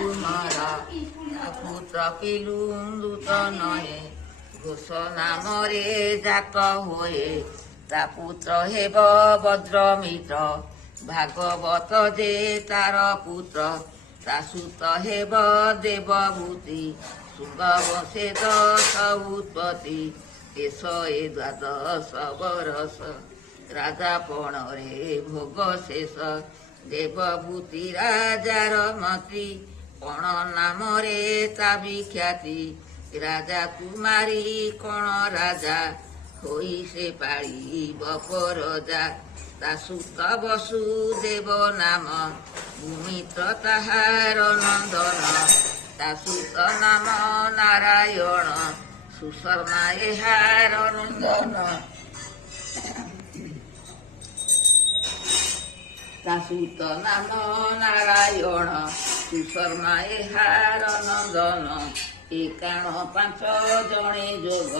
କୁମାର ତା ପୁତ୍ର ପିଲୁ ଦୂତ ନହେ ଘୋଷ ନାମରେ ଜାତ ହୁଏ ତା ପୁତ୍ର ହେବ ବଜ୍ରମିତ୍ର ଭାଗବତ ଯେ ତାର ପୁତ୍ର ତା ସୁତ ହେବ ଦେବଭୂତି ଶୁଙ୍ଗ ବସେ ଦଶ ଉତ୍ପତ୍ତି କେଶ ଏ ଦ୍ୱାଦଶ ବରଷ ରାଜା ପଣରେ ଭୋଗ ଶେଷ ଦେବଭୂତି ରାଜାର ମନ୍ତ୍ରୀ କଣ ନାମରେ ତା ବିଖ୍ୟାତି ରାଜା କୁମାରୀ କଣ ରାଜା ହୋଇ ସେ ପାଳିବ ପରଜା ତା ସୁତ ବସୁଦେବ ନାମ ଭୂମିତ୍ର ତାହାର ନନ୍ଦନ ତା ସୁତ ନାମ ନାରାୟଣ ସୁଶର୍ମା ଏହାର ନନ୍ଦନ ତା ସୁତ ନାମ ନାରାୟଣ ସୁଶର୍ମା ଏହାର ନନ୍ଦନ ଏକାଣ ପାଞ୍ଚ ଜଣେ ଯୋଗ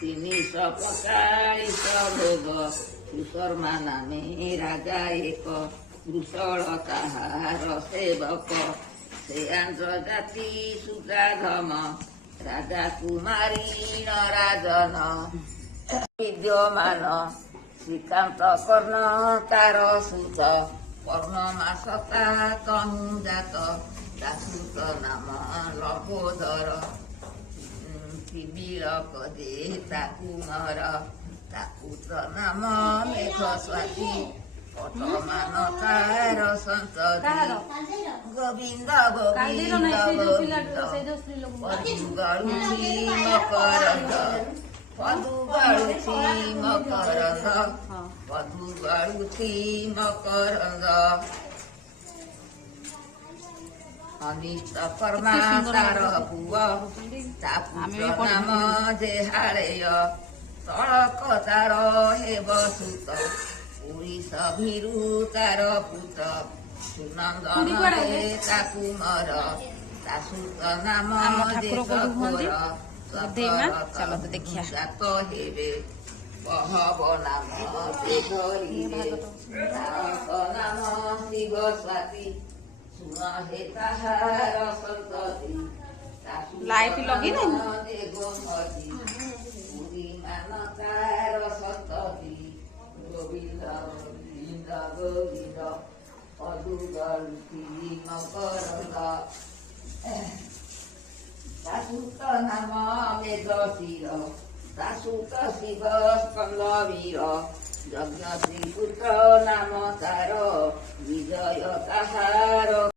345 ଭୋଗ ସୁଶର୍ମା ନାମେ ରାଜା ଏକ ବୃଷଳ ତାହାର ସେବକ ସେ ଆନ୍ଦ୍ରଜାତି ସୁଦାଧମ ରାଜା କୁମାରୀ ରାଜନ ବିଦ୍ୟମାନ ଶ୍ରୀକାନ୍ତ କର୍ଣ୍ଣ ତାର ସୁତ କର୍ଣ୍ଣ ମାସ ତା ତନୁ ଜାତ ତା ସୁତ ନାମ ଲମ୍ବୋଦର ବିଳକ ଦେ ତା କୁମର ତା ପୁତ୍ର ନାମ ମେଘ ସ୍ୱାତି ପଟମାନ ତାର ସନ୍ତତି ଗୋବିନ୍ଦ ଗୋବିନ୍ଦ ଗୋବିନ୍ଦ ପଦୁ ଗଳୁଛି ମକରନ୍ଦ ପଦୁ ଗଳୁଛି ମକରନ୍ଦ ପଦୁ ଗଳୁଛି ମକରନ୍ଦ ଅନିଷ୍ଟ କର୍ମା ତାର ପୁଅ ତା ପୁତ୍ର ନାମ ଜେହାଳେୟ ତଳକ ତାର ହେବ ସୁତ ପୁରୀଶ ଭୀରୁ ତାର ପୁତ୍ର ସୁନନ୍ଦନ ତା କୁମର ତା ସୁତ ନାମ ଜାତ ହେବେ ବହବ ନାମ ସେ ଧରିବେ ତାଙ୍କ ନାମ ଶିବ ସ୍ୱାତି ଶୁଣ ହେ ତାହାର ସନ୍ତତି ଲାଇଟ୍ ଲଗେଇ ପୁରୀ ମାନ ତାର ସନ୍ତତି ଗୋବିନ୍ଦ ଗୋବିନ୍ଦ ଗୋବିନ୍ଦ ପଦୁ ଗଳୁଛି ମକରନ୍ଦ ତା ସୁତ ନାମ ମେଘ ଶିର ତା ସୁତ ଶିବ ସ୍କନ୍ଦ ବୀର ଯଜ୍ଞ ଶ୍ରୀପୁତ୍ର ନାମ ତାର ବିଜୟ ତାହାର